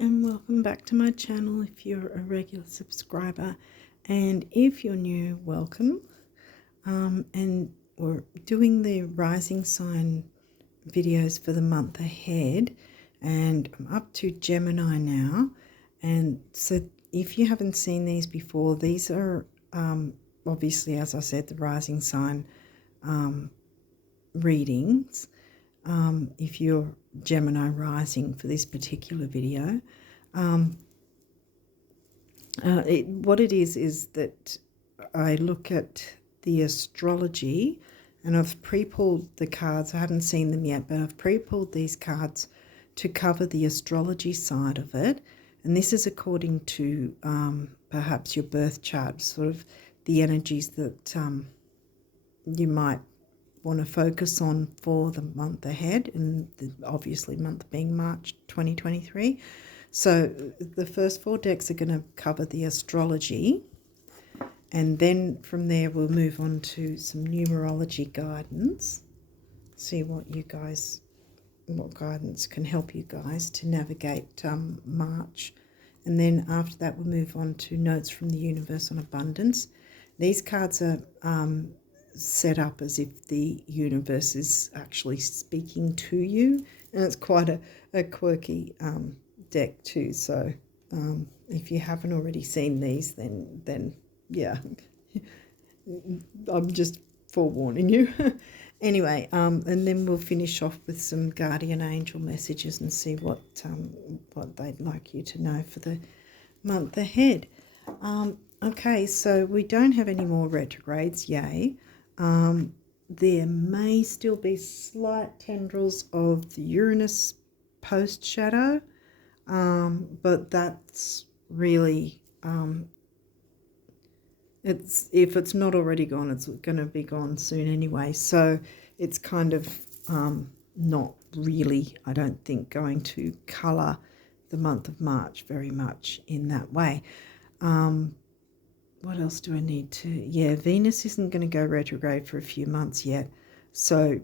and welcome back to my channel if you're a regular subscriber, and if you're new, welcome. And we're doing the rising sign videos for the month ahead, and I'm up to Gemini now. And so if you haven't seen these before, these are obviously, as I said, the rising sign readings. If you're Gemini rising for this particular video, what it is that I look at the astrology, and I've pre-pulled the cards. I haven't seen them yet, but I've pre-pulled these cards to cover the astrology side of it. And this is according to perhaps your birth chart, sort of the energies that you might want to focus on for the month ahead, and obviously month being March 2023. So the first 4 decks are going to cover the astrology, and then from there we'll move on to some numerology guidance, see what guidance can help you guys to navigate March. And then after that we'll move on to notes from the universe on abundance. These cards are set up as if the universe is actually speaking to you, and it's quite a quirky deck too. So if you haven't already seen these, then yeah, I'm just forewarning you. Anyway, and then we'll finish off with some guardian angel messages and see what they'd like you to know for the month ahead. Okay, so we don't have any more retrogrades, yay. There may still be slight tendrils of the Uranus post shadow, but that's really if it's not already gone, it's going to be gone soon anyway. So it's kind of not really, I don't think, going to colour the month of March very much in that way. What else do I need to... Yeah, Venus isn't going to go retrograde for a few months yet. So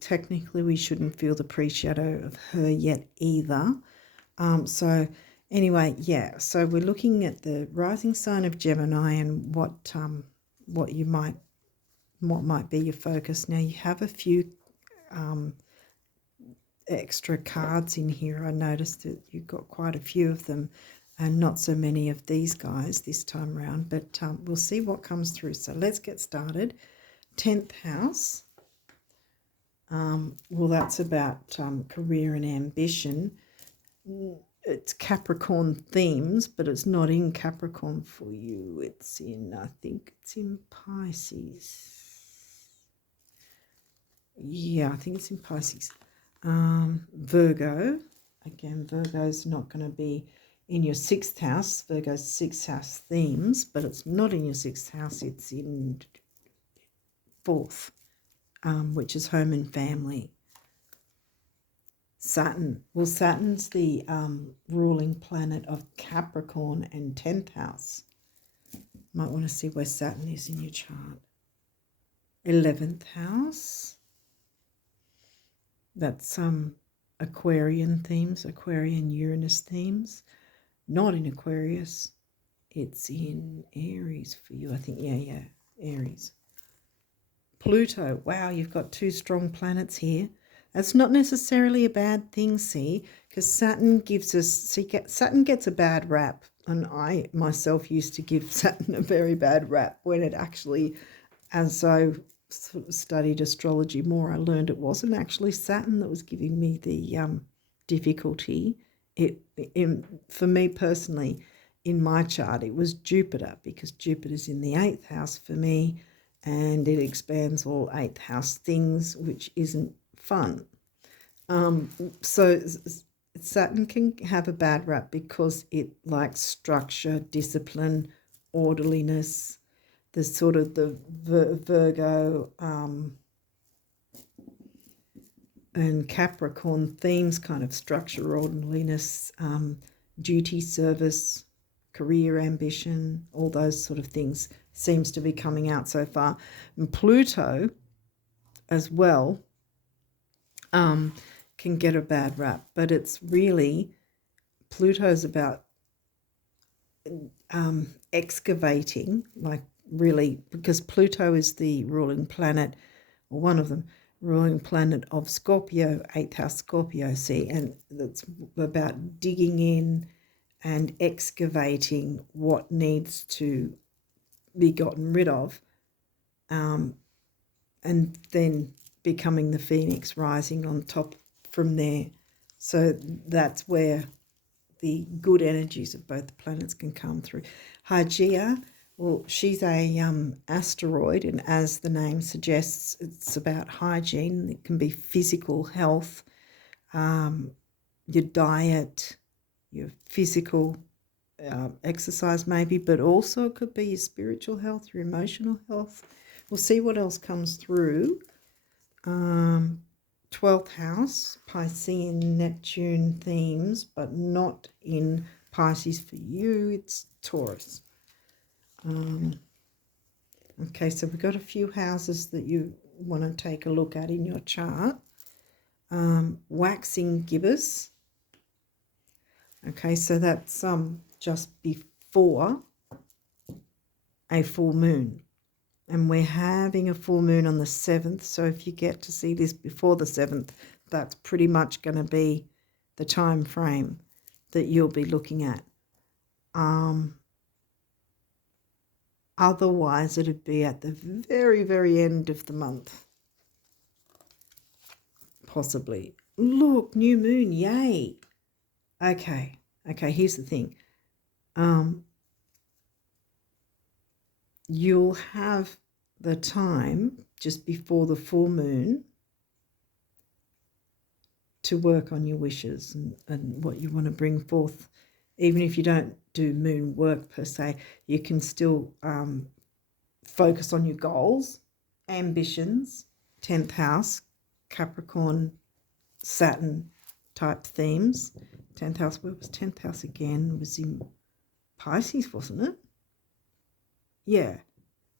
technically we shouldn't feel the pre-shadow of her yet either. So anyway, yeah. So we're looking at the rising sign of Gemini and what might be your focus. Now you have a few extra cards in here. I noticed that you've got quite a few of them, and not so many of these guys this time around, but we'll see what comes through. So let's get started. 10th house. Well, that's about career and ambition. It's Capricorn themes, but it's not in Capricorn for you. It's in, I think it's in Pisces. Yeah, I think it's in Pisces. Virgo. Again, Virgo's not going to be in your 6th house. Virgo's 6th house themes, but it's not in your 6th house. It's in 4th, which is home and family. Saturn. Well, Saturn's the ruling planet of Capricorn and 10th house. Might want to see where Saturn is in your chart. 11th house. That's Aquarian themes, Aquarian Uranus themes. Not in Aquarius. It's in Aries for you, I think. Yeah, Aries. Pluto. Wow, you've got 2 strong planets here. That's not necessarily a bad thing, see, because Saturn gives us... Saturn gets a bad rap, and I myself used to give Saturn a very bad rap when it actually, as I sort of studied astrology more, I learned it wasn't actually Saturn that was giving me the difficulty. For me personally, in my chart, it was Jupiter, because Jupiter's in the 8th house for me, and it expands all 8th house things, which isn't fun. So Saturn can have a bad rap because it likes structure, discipline, orderliness. The sort of the Virgo and Capricorn themes, kind of structure, orderliness, duty, service, career ambition, all those sort of things seems to be coming out so far. And Pluto as well can get a bad rap, but it's really Pluto's about excavating, like really, because Pluto is the ruling planet, or one of them, ruling planet of Scorpio, 8th house Scorpio, see, and that's about digging in and excavating what needs to be gotten rid of, and then becoming the phoenix rising on top from there. So that's where the good energies of both the planets can come through. Hygeia, well, she's a asteroid, and as the name suggests, it's about hygiene. It can be physical health, your diet, your physical exercise maybe, but also it could be your spiritual health, your emotional health. We'll see what else comes through. 12th house, Piscean, Neptune themes, but not in Pisces for you. It's Taurus. Okay, so we've got a few houses that you want to take a look at in your chart. Waxing gibbous. Okay, so that's just before a full moon. And we're having a full moon on the 7th. So if you get to see this before the 7th, that's pretty much going to be the time frame that you'll be looking at. Otherwise, it'd be at the very, very end of the month. Possibly. Look, new moon, yay. Okay, here's the thing. You'll have the time just before the full moon to work on your wishes and what you want to bring forth. Even if you don't do moon work per se, you can still focus on your goals, ambitions, 10th house, Capricorn, Saturn type themes. 10th house, where was 10th house again? It was in Pisces, wasn't it? Yeah.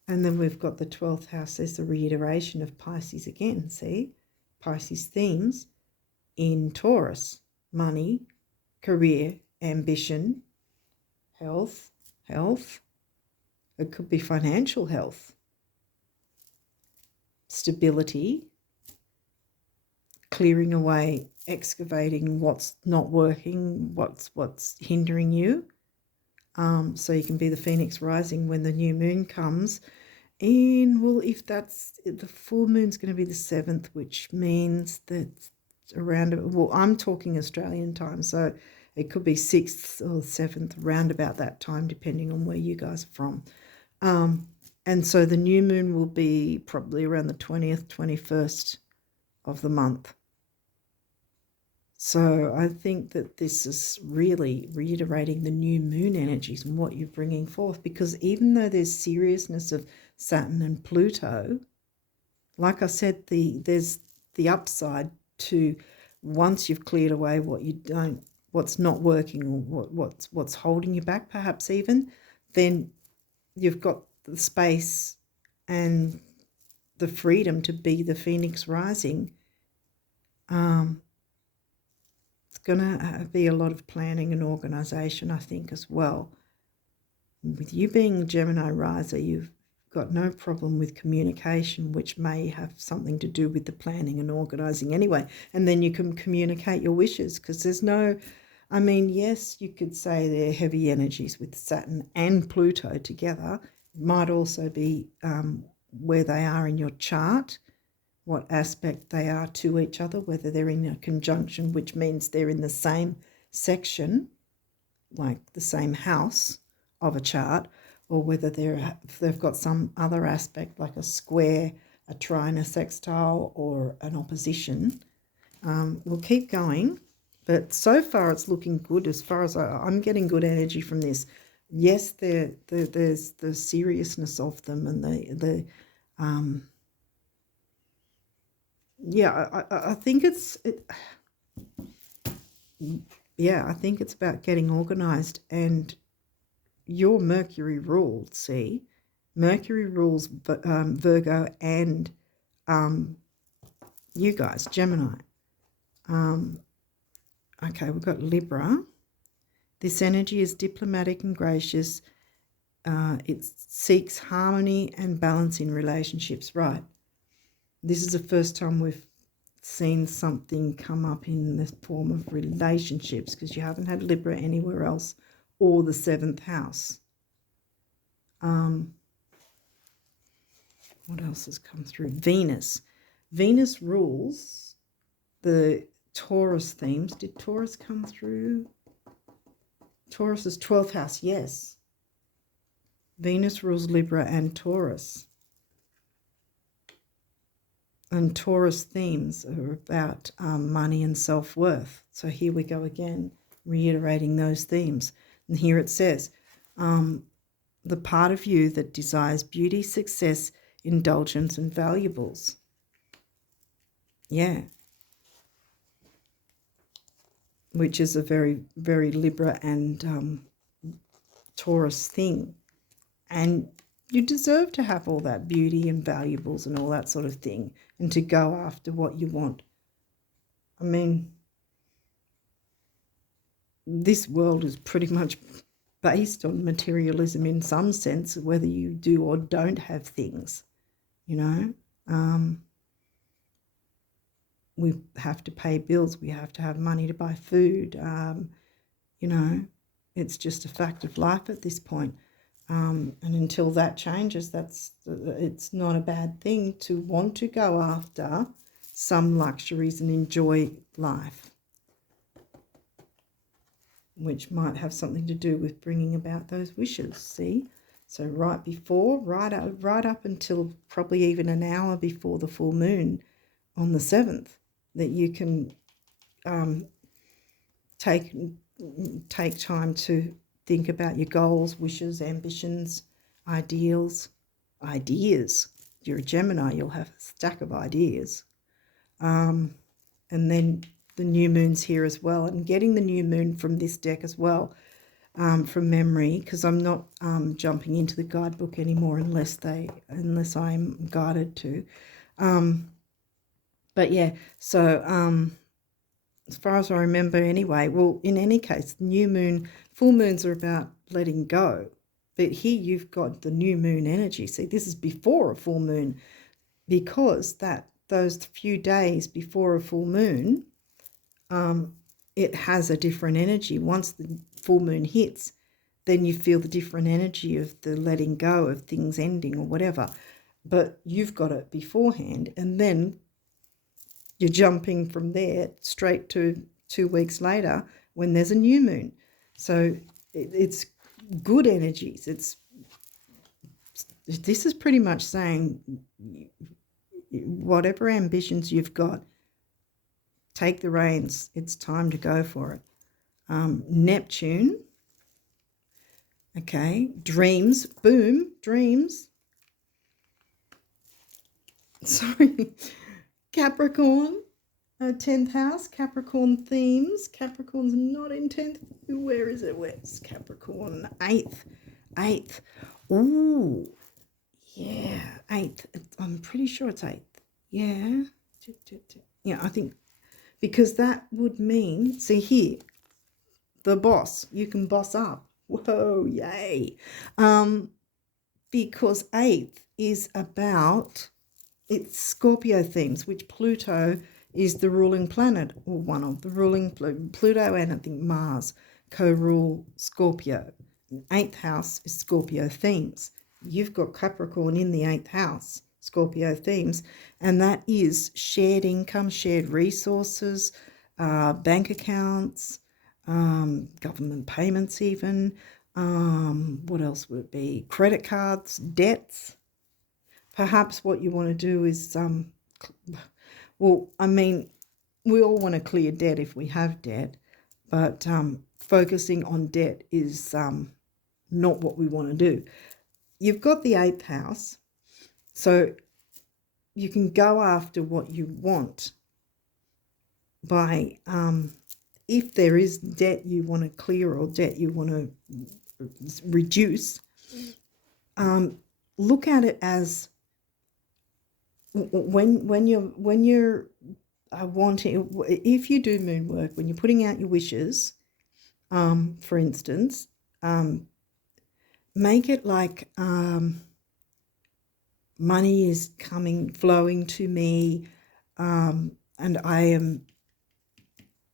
And then we've got the 12th house. There's the reiteration of Pisces again, see? Pisces themes in Taurus. Money, career, ambition, health. It could be financial health. Stability. Clearing away, excavating what's not working, what's hindering you. So you can be the phoenix rising when the new moon comes. And, well, if that's, the full moon's going to be the 7th, which means that around, well, I'm talking Australian time, so it could be 6th or 7th, around about that time, depending on where you guys are from. And so the new moon will be probably around the 20th, 21st of the month. So I think that this is really reiterating the new moon energies and what you're bringing forth, because even though there's seriousness of Saturn and Pluto, like I said, there's the upside to once you've cleared away what you don't, what's not working, or what's holding you back, perhaps even, then you've got the space and the freedom to be the phoenix rising. It's going to be a lot of planning and organisation, I think, as well. With you being Gemini riser, you've got no problem with communication, which may have something to do with the planning and organising anyway. And then you can communicate your wishes, because there's no, I mean, yes, you could say they're heavy energies with Saturn and Pluto together. It might also be where they are in your chart, what aspect they are to each other, whether they're in a conjunction, which means they're in the same section, like the same house of a chart, or whether they've got some other aspect like a square, a trine, a sextile, or an opposition. We'll keep going, but so far it's looking good as far as I'm getting good energy from this. Yes, there's the seriousness of them and the yeah, I think I think it's about getting organised, and your Mercury rules, see? Mercury rules Virgo and you guys, Gemini. Okay, we've got Libra. This energy is diplomatic and gracious. It seeks harmony and balance in relationships. Right. This is the first time we've seen something come up in the form of relationships, because you haven't had Libra anywhere else, or the 7th house. What else has come through? Venus. Venus rules the Taurus themes. Did Taurus come through? Taurus's 12th house, yes. Venus rules Libra and Taurus. And Taurus themes are about money and self-worth. So here we go again, reiterating those themes. And here it says, the part of you that desires beauty, success, indulgence, and valuables. Yeah. Which is a very, very Libra and Taurus thing. And you deserve to have all that beauty and valuables and all that sort of thing, and to go after what you want. I mean, this world is pretty much based on materialism in some sense, whether you do or don't have things, you know. We have to pay bills. We have to have money to buy food. You know, it's just a fact of life at this point. And until that changes, it's not a bad thing to want to go after some luxuries and enjoy life, which might have something to do with bringing about those wishes. See, so right before, right up until probably even an hour before the full moon on the 7th, that you can take time to think about your goals, wishes, ambitions, ideals. Ideas. If you're a Gemini, you'll have a stack of ideas. And then the new moon's here as well. And getting the new moon from this deck as well, from memory, because I'm not jumping into the guidebook anymore unless I'm guided to. But yeah, so as far as I remember anyway, well, in any case, new moon, full moons are about letting go. But here you've got the new moon energy. See, this is before a full moon, because those few days before a full moon, it has a different energy. Once the full moon hits, then you feel the different energy of the letting go of things ending or whatever. But you've got it beforehand, and then you're jumping from there straight to 2 weeks later when there's a new moon. So it's good energies. This is pretty much saying whatever ambitions you've got, take the reins. It's time to go for it. Neptune. Okay. Dreams. Boom. Dreams. Sorry. Capricorn. 10th house. Capricorn themes. Capricorn's not in 10th. Where is it? Where's Capricorn? 8th. Ooh. Yeah. 8th. I'm pretty sure it's 8th. Yeah. Yeah, I think, because that would mean, see here, the boss, you can boss up. Whoa, yay. Because 8th is about, it's Scorpio themes, which Pluto is the ruling planet, or one of the ruling, Pluto and I think Mars co-rule Scorpio. 8th house is Scorpio themes. You've got Capricorn in the 8th house, Scorpio themes, and that is shared income, shared resources, bank accounts, government payments even. What else would it be? Credit cards, debts. Perhaps what you want to do is, well, I mean, we all want to clear debt if we have debt, but focusing on debt is not what we want to do. You've got the 8th house, so you can go after what you want by, if there is debt you want to clear or debt you want to reduce, look at it as when you're wanting, if you do moon work, when you're putting out your wishes, for instance, make it like money is flowing to me, and I am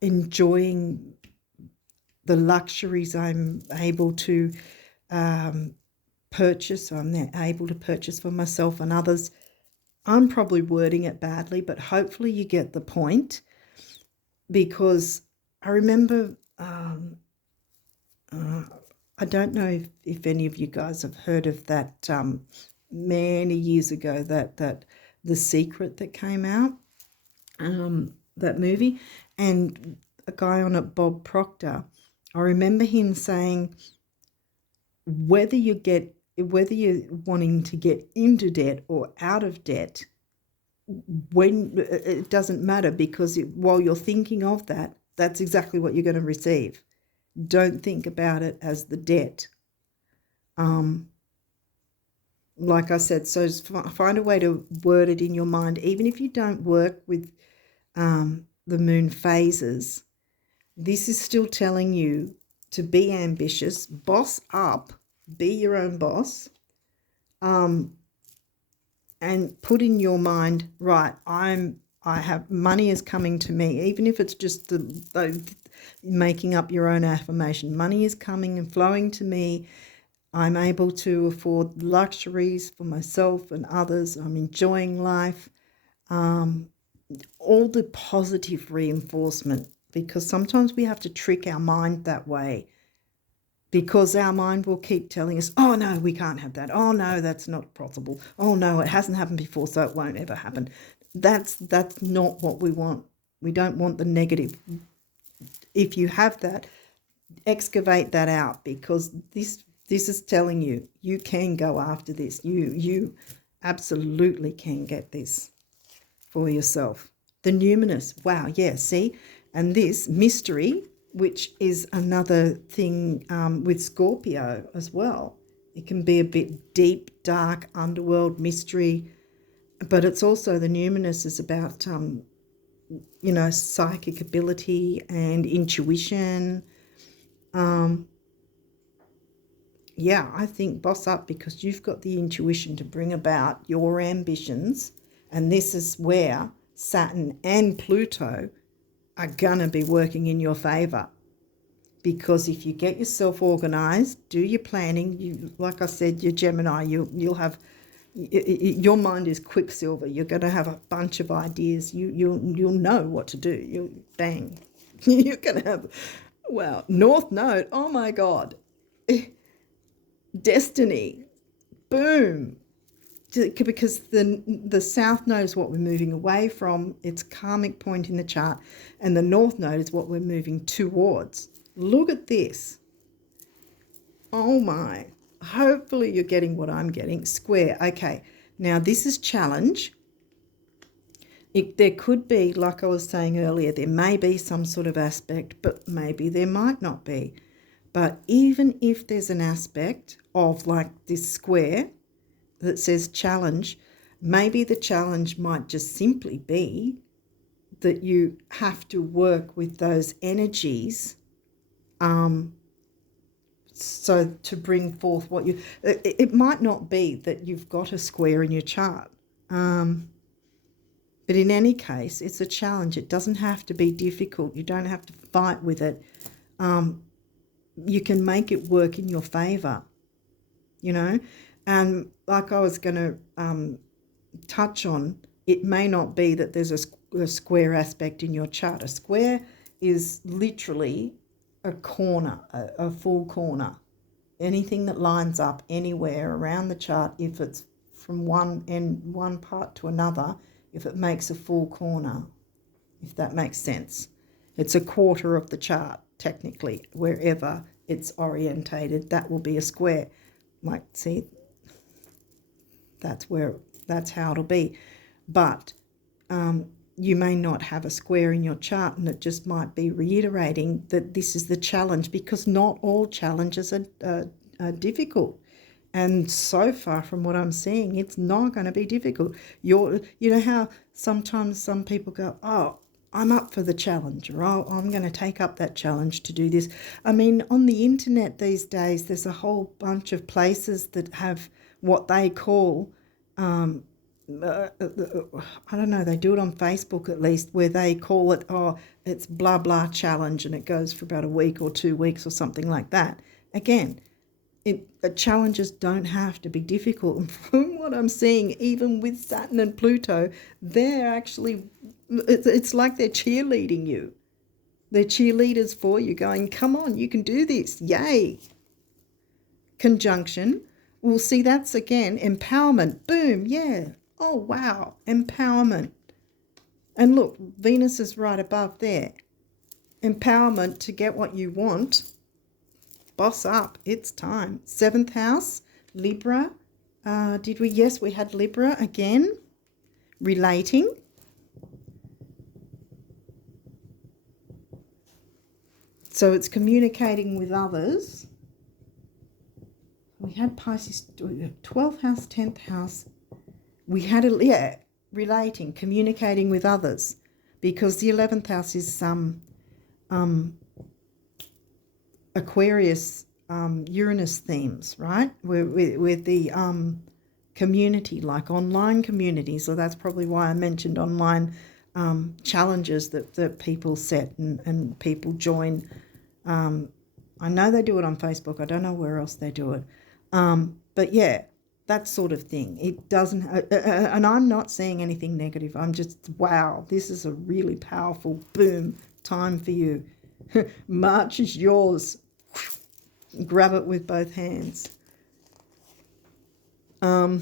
enjoying the luxuries I'm able to purchase, or I'm able to purchase for myself and others. I'm probably wording it badly, but hopefully you get the point, because I remember, I don't know if any of you guys have heard of that many years ago, that The Secret that came out, that movie, and a guy on it, Bob Proctor, I remember him saying, whether you're wanting to get into debt or out of debt, when it doesn't matter, because while you're thinking of that, that's exactly what you're going to receive. Don't think about it as the debt. Like I said, so find a way to word it in your mind, even if you don't work with the moon phases. This is still telling you to be ambitious, boss up, be your own boss, and put in your mind, right, I have money is coming to me, even if it's just the making up your own affirmation. Money is coming and flowing to me. I'm able to afford luxuries for myself and others. I'm enjoying life. All the positive reinforcement, because sometimes we have to trick our mind that way, because our mind will keep telling us, oh no, we can't have that. Oh no, that's not possible. Oh no, it hasn't happened before, so it won't ever happen. That's not what we want. We don't want the negative. If you have that, excavate that out, because this is telling you, you can go after this. You absolutely can get this for yourself. The numinous, wow, yeah, see? And this mystery, which is another thing with Scorpio as well. It can be a bit deep, dark, underworld mystery, but it's also, the numinous is about, psychic ability and intuition. Yeah, I think boss up, because you've got the intuition to bring about your ambitions, and this is where Saturn and Pluto are going to be working in your favor. Because if you get yourself organized, do your planning, you, like I said, you're Gemini, you'll have, your mind is quicksilver. You're going to have a bunch of ideas. You'll know what to do. You bang. You're going to have, wow, North Node. Oh my God. Destiny. Boom. Because the South Node is what we're moving away from. It's karmic point in the chart. And the North Node is what we're moving towards. Look at this. Oh my. Hopefully you're getting what I'm getting. Square. Okay. Now this is challenge. There could be, like I was saying earlier, there may be some sort of aspect, but maybe there might not be. But even if there's an aspect of like this square that says challenge, maybe the challenge might just simply be that you have to work with those energies, so to bring forth what you, it might not be that you've got a square in your chart, but in any case, it's a challenge. It doesn't have to be difficult. You don't have to fight with it. You can make it work in your favor, and like I was going to touch on, it may not be that there's a square aspect in your chart. A square is literally a corner, a full corner. Anything that lines up anywhere around the chart, if it's from one part to another, if it makes a full corner, if that makes sense. It's a quarter of the chart, technically. Wherever it's orientated, that will be a square. Like, see, that's how it'll be. But you may not have a square in your chart, and it just might be reiterating that this is the challenge, because not all challenges are difficult. And so far from what I'm seeing, it's not going to be difficult. You know how sometimes some people go, oh, I'm up for the challenge, or I'm going to take up that challenge to do this. I mean, on the internet these days, there's a whole bunch of places that have what they call, I don't know, they do it on Facebook at least, where they call it, it's blah, blah challenge, and it goes for about a week or 2 weeks or something like that. Again, challenges don't have to be difficult. And from what I'm seeing, even with Saturn and Pluto, they're actually, it's like they're cheerleading you. They're cheerleaders for you, going, come on, you can do this. Yay. Conjunction. We'll see, that's again empowerment. Boom. Yeah. Oh, wow. Empowerment. And look, Venus is right above there. Empowerment to get what you want. Boss up, it's time. 7th house, Libra. Did we? Yes, we had Libra again. Relating. So it's communicating with others. We had Pisces, 12th house, 10th house. We had, relating, communicating with others. Because the 11th house is Aquarius, Uranus themes, right? With the community, like online community. So that's probably why I mentioned online challenges that people set and people join. I know they do it on Facebook. I don't know where else they do it. But yeah, that sort of thing. It doesn't, and I'm not saying anything negative. I'm just, wow, this is a really powerful, boom, time for you. March is yours. Grab it with both hands. Yeah,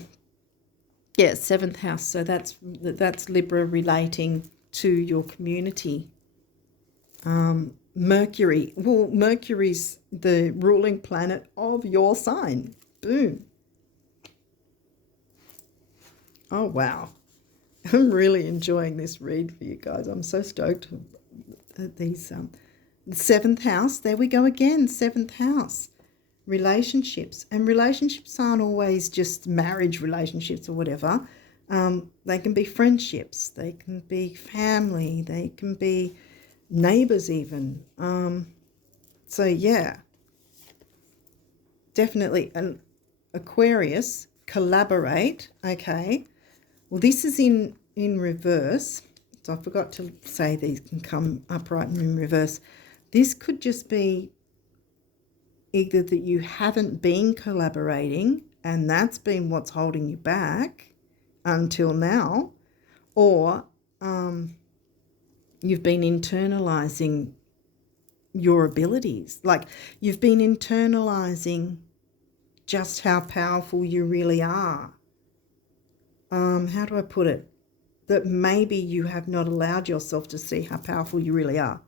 7th house. So that's Libra relating to your community. Mercury. Well, Mercury's the ruling planet of your sign. Boom. Oh, wow. I'm really enjoying this read for you guys. I'm so stoked at these. The 7th house, there we go again, 7th house. Relationships. And relationships aren't always just marriage relationships or whatever. They can be friendships. They can be family. They can be neighbours even. So, yeah. Definitely. An Aquarius, collaborate. Okay. Well, this is in reverse. So I forgot to say these can come upright and in reverse. This could just be either that you haven't been collaborating and that's been what's holding you back until now, or you've been internalizing your abilities. Like you've been internalizing just how powerful you really are. How do I put it? That maybe you have not allowed yourself to see how powerful you really are.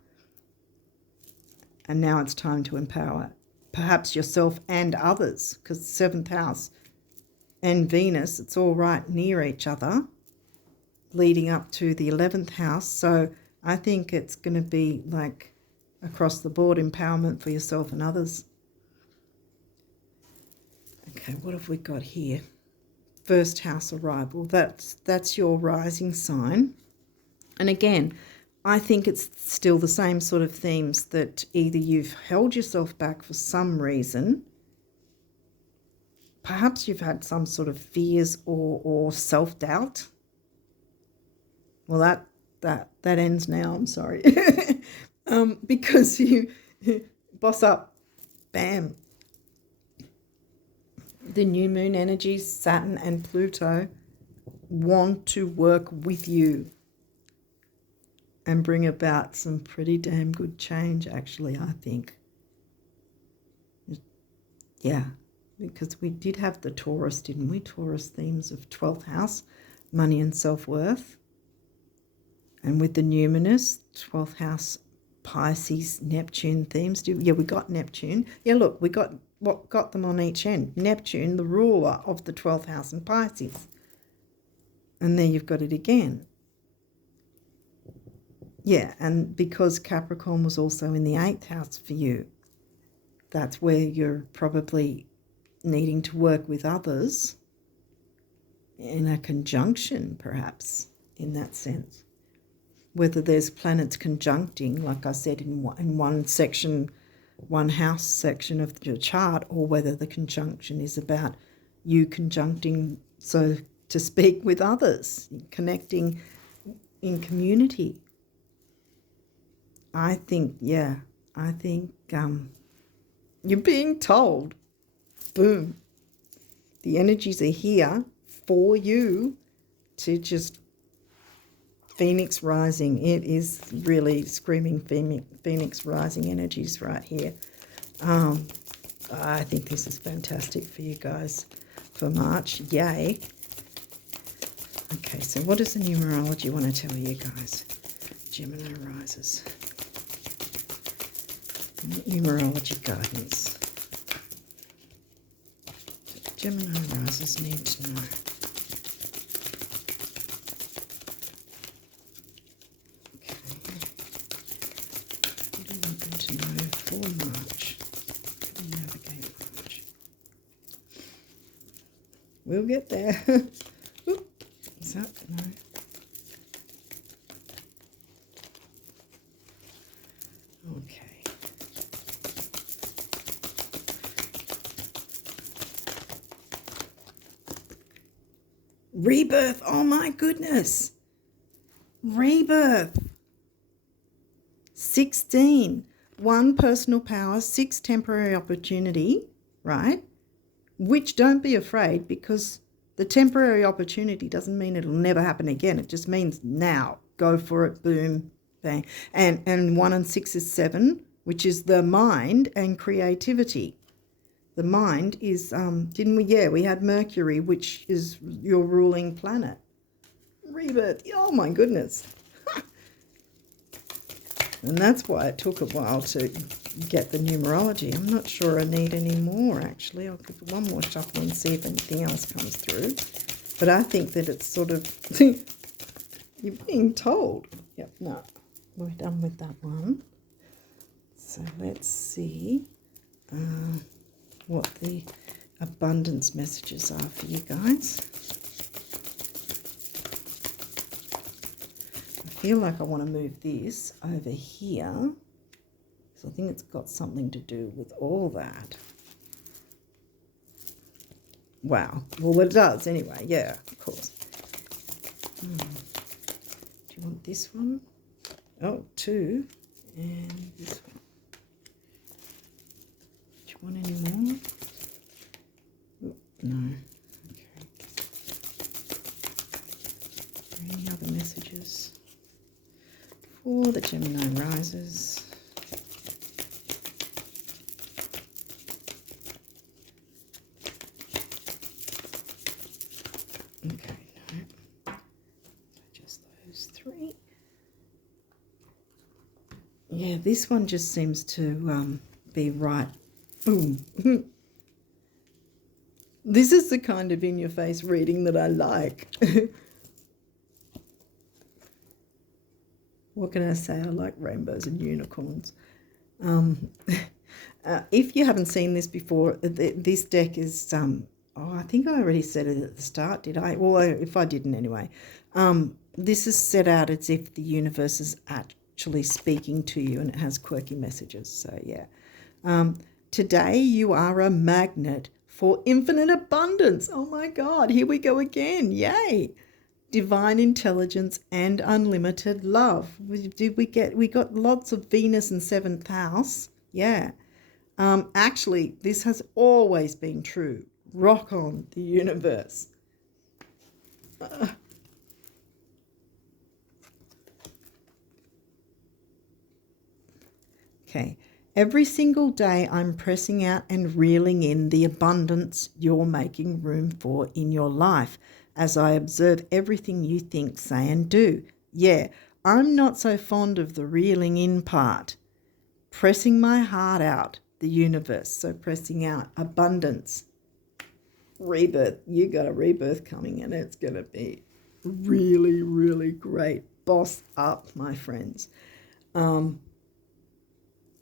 And now it's time to empower perhaps yourself and others, because 7th house and Venus, it's all right near each other, leading up to the 11th house. So I think it's going to be like across the board empowerment for yourself and others. Okay, what have we got here? 1st house arrival. That's your rising sign. And again, I think it's still the same sort of themes, that either you've held yourself back for some reason, perhaps you've had some sort of fears or self-doubt. Well, that ends now, I'm sorry. Because you boss up, bam. The new moon energies, Saturn and Pluto, want to work with you and bring about some pretty damn good change, actually, I think. Yeah, because we did have the Taurus, didn't we? Taurus themes of 12th house, money and self-worth. And with the numinous, 12th house, Pisces, Neptune themes. Yeah, we got Neptune. Yeah, look, we got them on each end. Neptune, the ruler of the 12th house in Pisces. And there you've got it again. Yeah, and because Capricorn was also in the 8th house for you, that's where you're probably needing to work with others in a conjunction, perhaps, in that sense. whether there's planets conjuncting, like I said, in one section, one house section of your chart, or whether the conjunction is about you conjuncting, so to speak, with others, connecting in community. I think you're being told, boom, the energies are here for you to just Phoenix rising. It is really screaming Phoenix rising energies right here. I think this is fantastic for you guys for March. Yay. Okay, so what does the numerology want to tell you guys? Gemini rises. Numerology guidance. Gemini rises need to know. We'll get there. Oop, is that? No. Okay. Rebirth. Oh my goodness. Rebirth. 16. 1 personal power, 6 temporary opportunity, right? Which, don't be afraid, because the temporary opportunity doesn't mean it'll never happen again. It just means now. Go for it, boom, bang. And 1 and 6 is 7, which is the mind and creativity. The mind is, didn't we? Yeah, we had Mercury, which is your ruling planet. Rebirth. Oh, my goodness. And that's why it took a while to get the numerology. I'm not sure I need any more, actually. I'll give it one more shuffle and see if anything else comes through. But I think that it's sort of, you're being told. Yep, no, we're done with that one. So let's see what the abundance messages are for you guys. I feel like I want to move this over here. So I think it's got something to do with all that. Wow. Well, it does anyway. Yeah, of course. Do you want this one? Oh, 2. And this one. Do you want any more? Oh, no. Okay. Any other messages for the Gemini risers? Okay, no. So just those 3. Yeah, this one just seems to be right. Boom. This is the kind of in-your-face reading that I like. What can I say? I like rainbows and unicorns. If you haven't seen this before, this deck is... I think I already said it at the start, did I? Well, if I didn't anyway. This is set out as if the universe is actually speaking to you, and it has quirky messages. So, yeah. Today you are a magnet for infinite abundance. Oh, my God. Here we go again. Yay. Divine intelligence and unlimited love. We got lots of Venus in 7th house. Yeah. Actually, this has always been true. Rock on, the universe. Okay. Every single day I'm pressing out and reeling in the abundance you're making room for in your life as I observe everything you think, say and do. Yeah, I'm not so fond of the reeling in part. Pressing my heart out, the universe. So pressing out abundance. Rebirth. You got a rebirth coming, and it's going to be really, really great. Boss up, my friends.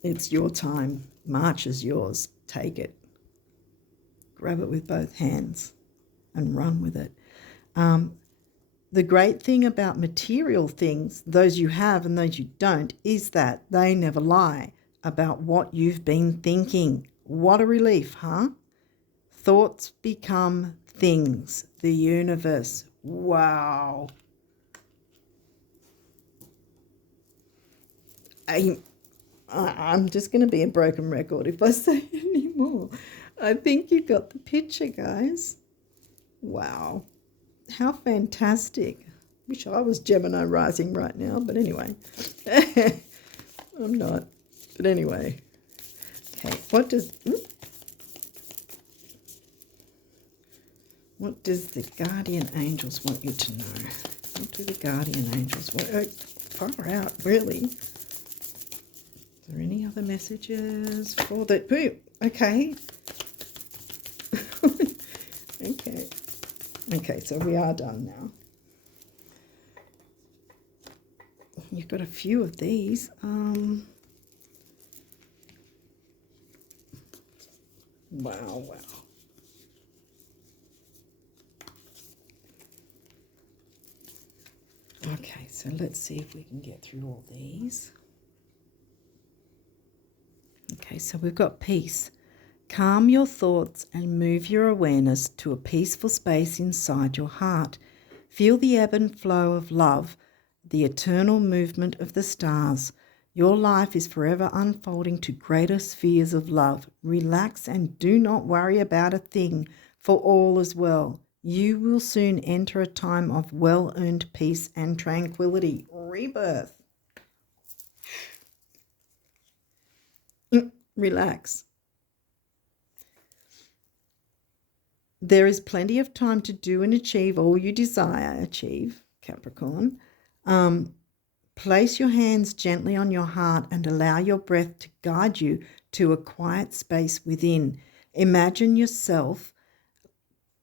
It's your time. March is yours. Take it. Grab it with both hands and run with it. the great thing about material things, those you have and those you don't, is that they never lie about what you've been thinking. What a relief, huh? Thoughts become things. The universe. Wow. I'm just going to be a broken record if I say any more. I think you got the picture, guys. Wow. How fantastic. Wish I was Gemini rising right now, but anyway. I'm not. But anyway. Okay, what does the guardian angels want you to know? What do the guardian angels want? Oh, far out, really. Is there any other messages for that? Okay. Okay. Okay, so we are done now. You've got a few of these. Wow. Okay, so let's see if we can get through all these. Okay, so we've got peace. Calm your thoughts and move your awareness to a peaceful space inside your heart. Feel the ebb and flow of love, the eternal movement of the stars. Your life is forever unfolding to greater spheres of love. Relax and do not worry about a thing, for all is well. You will soon enter a time of well-earned peace and tranquility. Rebirth. Relax. There is plenty of time to do and achieve all you desire. Achieve, Capricorn. Place your hands gently on your heart and allow your breath to guide you to a quiet space within. Imagine yourself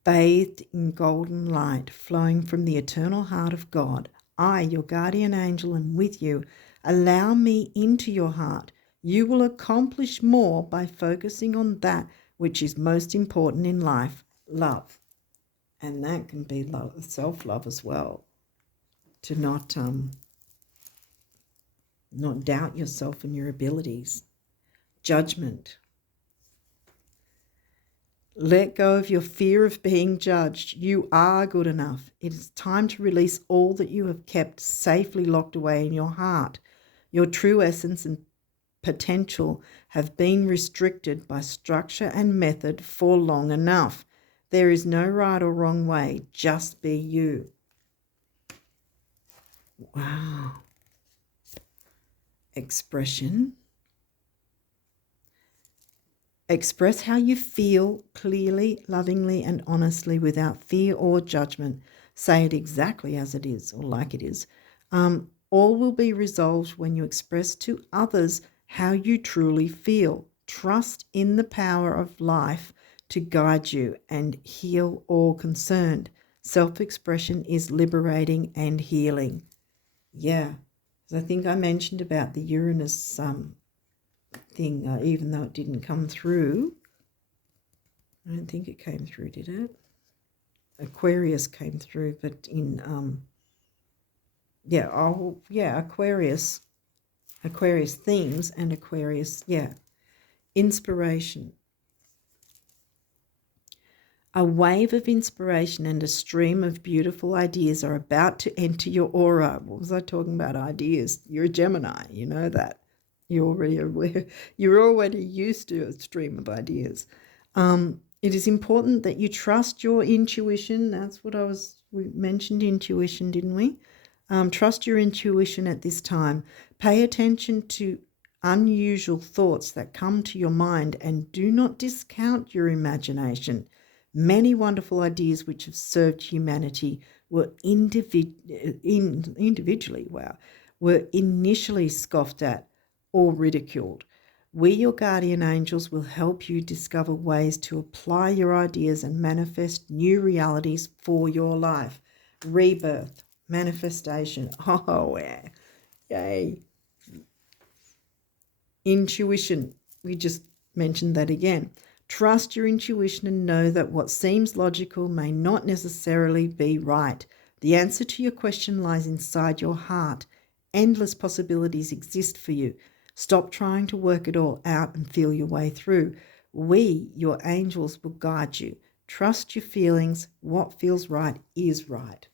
bathed in golden light flowing from the eternal heart of God. I, your guardian angel, am with you. Allow me into your heart. You will accomplish more by focusing on that which is most important in life, love. And that can be love, self-love as well. To not doubt yourself and your abilities. Judgment. Let go of your fear of being judged. You are good enough. It is time to release all that you have kept safely locked away in your heart. Your true essence and potential have been restricted by structure and method for long enough. There is no right or wrong way. Just be you. Wow. Expression. Express how you feel clearly, lovingly, and honestly without fear or judgment. Say it exactly as it is or like it is. All will be resolved when you express to others how you truly feel. Trust in the power of life to guide you and heal all concerned. Self-expression is liberating and healing. Yeah, I think I mentioned about the Uranus thing, even though it didn't come through. I don't think it came through, did it? Aquarius came through, but in Aquarius themes and Aquarius, inspiration. A wave of inspiration and a stream of beautiful ideas are about to enter your aura. What was I talking about? Ideas. You're a Gemini, you know that. You're already aware. You're already used to a stream of ideas. It is important that you trust your intuition. That's what we mentioned intuition, didn't we? Trust your intuition at this time. Pay attention to unusual thoughts that come to your mind and do not discount your imagination. Many wonderful ideas which have served humanity were initially scoffed at or ridiculed. We, your guardian angels, will help you discover ways to apply your ideas and manifest new realities for your life. Rebirth, manifestation. Oh, yeah. Yay. Intuition. We just mentioned that again. Trust your intuition and know that what seems logical may not necessarily be right. The answer to your question lies inside your heart. Endless possibilities exist for you. Stop trying to work it all out and feel your way through. We, your angels, will guide you. Trust your feelings. What feels right is right.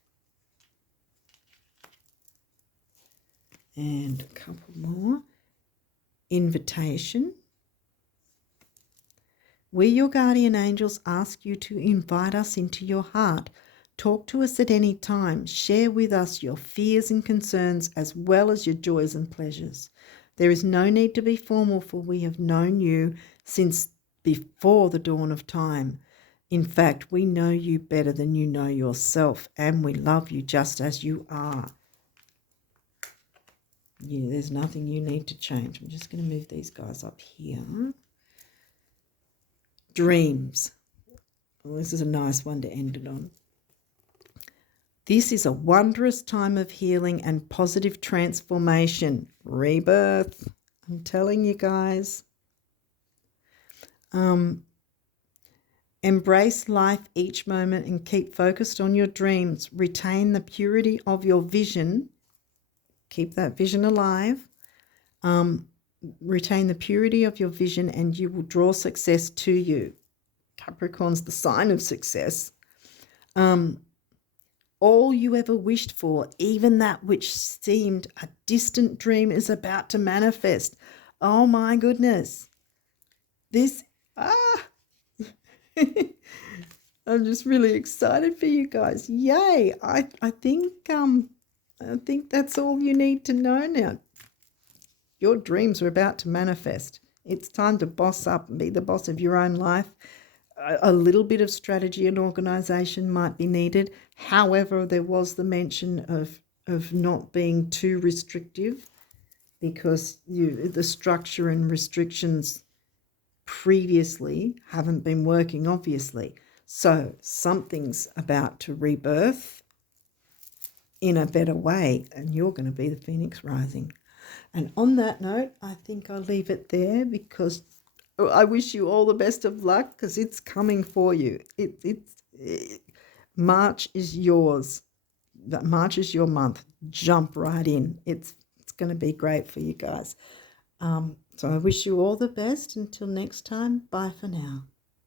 And a couple more. Invitation. We, your guardian angels, ask you to invite us into your heart. Talk to us at any time. Share with us your fears and concerns as well as your joys and pleasures. There is no need to be formal, for we have known you since before the dawn of time. In fact, we know you better than you know yourself, and we love you just as you are. Yeah, there's nothing you need to change. I'm just going to move these guys up here. Dreams. Well, this is a nice one to end it on. This is a wondrous time of healing and positive transformation. Rebirth. I'm telling you guys. Embrace life each moment and keep focused on your dreams. Retain the purity of your vision. Keep that vision alive. Retain the purity of your vision and you will draw success to you. Capricorn's the sign of success. All you ever wished for, even that which seemed a distant dream, is about to manifest. Oh my goodness. I'm just really excited for you guys. Yay. I think that's all you need to know now. Your dreams are about to manifest. It's time to boss up and be the boss of your own life. A little bit of strategy and organisation might be needed. However, there was the mention of not being too restrictive, because the structure and restrictions previously haven't been working, obviously. So something's about to rebirth in a better way, and you're going to be the Phoenix rising. And on that note, I think I'll leave it there, because I wish you all the best of luck, because it's coming for you. March is yours. March is your month. Jump right in. It's going to be great for you guys. So I wish you all the best. Until next time, bye for now.